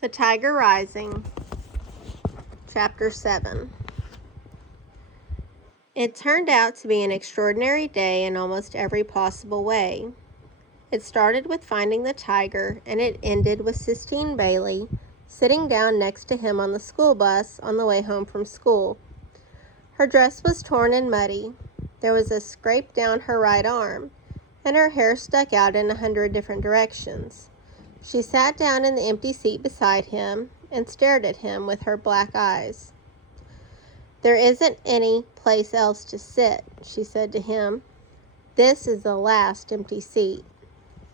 The Tiger Rising, Chapter 7. It turned out to be an extraordinary day in almost every possible way. It started with finding the tiger, and it ended with Sistine Bailey sitting down next to him on the school bus on the way home from school. Her dress was torn and muddy. There was a scrape down her right arm, and her hair stuck out in 100 different directions. She sat down in the empty seat beside him and stared at him with her black eyes. "There isn't any place else to sit," she said to him. "This is the last empty seat."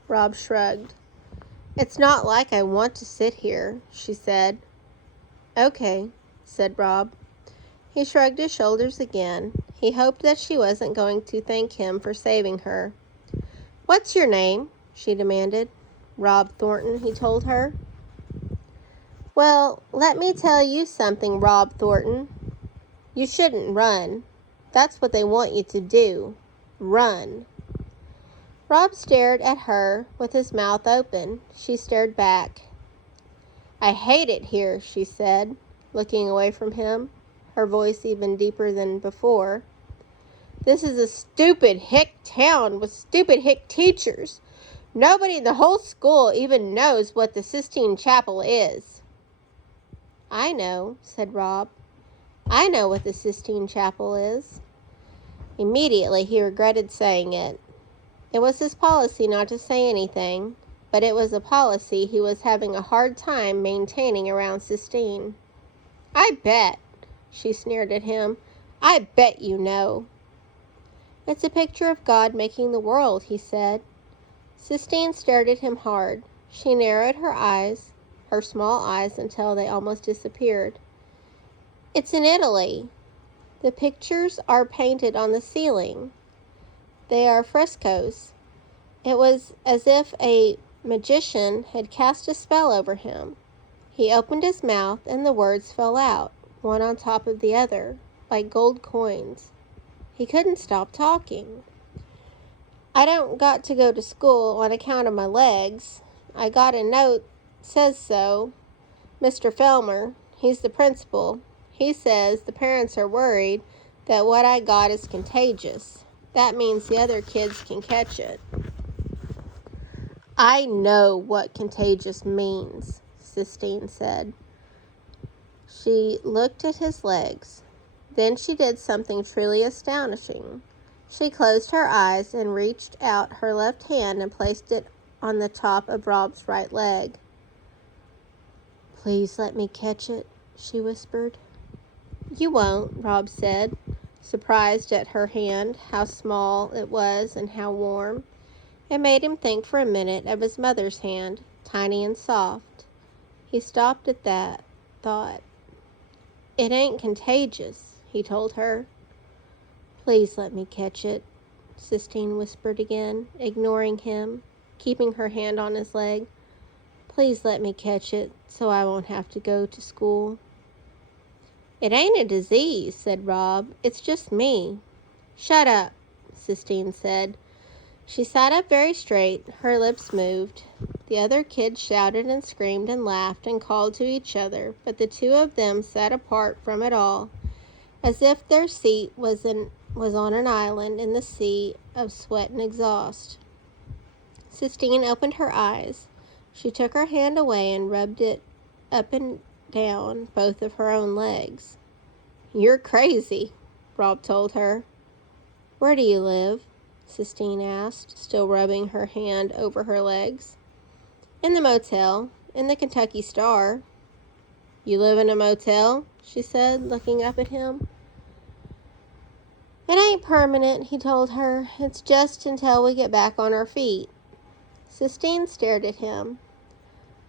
Rob shrugged. "It's not like I want to sit here," she said. "Okay," said Rob. He shrugged his shoulders again. He hoped that she wasn't going to thank him for saving her. "What's your name?" she demanded. "Rob Thornton," he told her. "Well, let me tell you something, Rob Thornton. You shouldn't run. That's what they want you to do. Run." Rob stared at her with his mouth open. She stared back. "I hate it here," she said, looking away from him, her voice even deeper than before. "This is a stupid hick town with stupid hick teachers. Nobody in the whole school even knows what the Sistine Chapel is." "I know," said Rob. "I know what the Sistine Chapel is." Immediately he regretted saying it. It was his policy not to say anything, but it was a policy he was having a hard time maintaining around Sistine. "I bet," she sneered at him. "I bet you know." "It's a picture of God making the world," he said. Sistine stared at him hard. She narrowed her small eyes until they almost disappeared. "It's in Italy. The pictures are painted on the ceiling. They are frescoes." It was as if a magician had cast a spell over him. He opened his mouth and the words fell out, one on top of the other, like gold coins. He couldn't stop talking. "I don't got to go to school on account of my legs. I got a note says so. Mr. Felmer, he's the principal. He says the parents are worried that what I got is contagious. That means the other kids can catch it." "I know what contagious means," Sistine said. She looked at his legs. Then she did something truly astonishing. She closed her eyes and reached out her left hand and placed it on the top of Rob's right leg. "Please let me catch it," she whispered. "You won't," Rob said, surprised at her hand, how small it was and how warm. It made him think for a minute of his mother's hand, tiny and soft. He stopped at that thought. "It ain't contagious," he told her. "Please let me catch it," Sistine whispered again, ignoring him, keeping her hand on his leg. "Please let me catch it so I won't have to go to school." "It ain't a disease," said Rob. "It's just me." "Shut up," Sistine said. She sat up very straight. Her lips moved. The other kids shouted and screamed and laughed and called to each other, but the two of them sat apart from it all, as if their seat was on an island in the sea of sweat and exhaust. Sistine opened her eyes. She took her hand away and rubbed it up and down both of her own legs. "You're crazy," Rob told her. "Where do you live?" Sistine asked, still rubbing her hand over her legs. "In the motel, in the Kentucky Star." "You live in a motel?" she said, looking up at him. "It ain't permanent," he told her. "It's just until we get back on our feet." Sistine stared at him.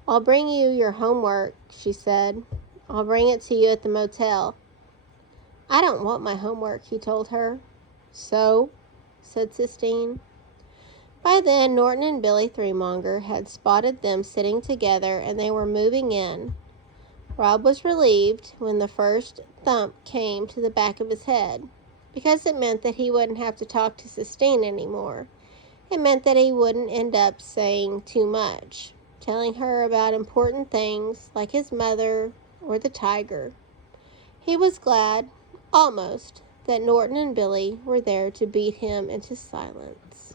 "I'll bring you your homework," she said. "I'll bring it to you at the motel." "I don't want my homework," he told her. "So?" said Sistine. By then, Norton and Billy Threemonger had spotted them sitting together, and they were moving in. Rob was relieved when the first thump came to the back of his head, because it meant that he wouldn't have to talk to Sistine anymore. It meant that he wouldn't end up saying too much telling her about important things like his mother or the tiger. He was glad, almost, that Norton and Billy were there to beat him into silence.